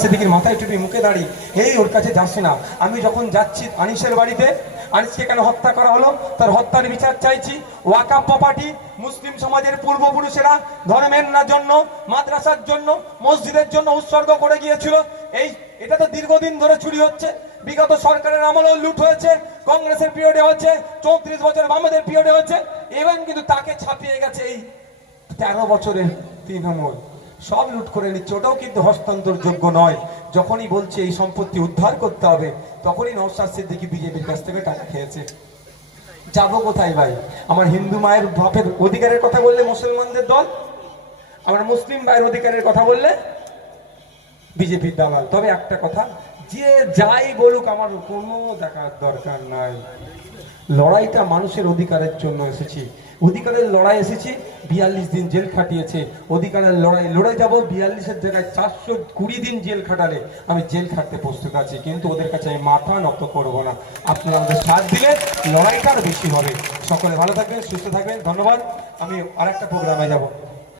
সিদ্দিকির মাথায় টুপি মুখে দাঁড়ি এই ওর কাছে যাচ্ছে না। আমি যখন যাচ্ছি আনিসের বাড়িতে, আনিসকে কেন হত্যা করা হলো? তার হত্যার বিচার চাইছি। ওয়াকা প্রপার্টি, মুসলিম সমাজের পূর্বপুরুষেরা ধর্মের না জন্য, মাদ্রাসার জন্য, মসজিদের জন্য উৎসর্গ করে গিয়েছিল। এই, এটা তো দীর্ঘদিন ধরে চুরি হচ্ছে। বিগত সরকারের আমলেও লুট হয়েছে। কংগ্রেসের পিরিয়ডে হচ্ছে চৌত্রিশ বছর বামেদের পিরিয়ডে হচ্ছে এবং কিন্তু তাকে ছাপিয়ে গেছে এই তেরো বছরের তৃণমূল। সব লুট করে নিচ্ছে। ওটাও কিন্তু হস্তান্তর যোগ্য নয়। যখনই বলছে এই সম্পত্তি উদ্ধার করতে হবে, তখনই নওশাদ সিদ্দিকি বিজেপির কাছ থেকে টাকা খেয়েছে। যাব কোথায় ভাই? আমার হিন্দু মায়ের বাপের অধিকারের কথা বললে মুসলমানদের দল? আমার মুসলিম ভাইয়ের অধিকারের কথা বললে বিজেপির দালাল। তবে একটা কথা, যে যাই বলুক, আমার কোনো দেখার দরকার নাই। লড়াইটা মানুষের অধিকারের জন্য এসেছি। অধিকারের লড়াই এসেছি বিয়াল্লিশ দিন জেল খাটিয়েছে। অধিকারের লড়াই, লড়ে যাব বিয়াল্লিশের জায়গায় চারশো কুড়ি দিন জেল খাটালে আমি জেল খাটতে প্রস্তুত আছি, কিন্তু ওদের কাছে আমি মাথা নত করব না। আপনারা আমাদের সাথ দিলে লড়াইটা আরও বেশি হবে। সকলে ভালো থাকবেন, সুস্থ থাকবেন, ধন্যবাদ। আমি আরেকটা প্রোগ্রামে যাব।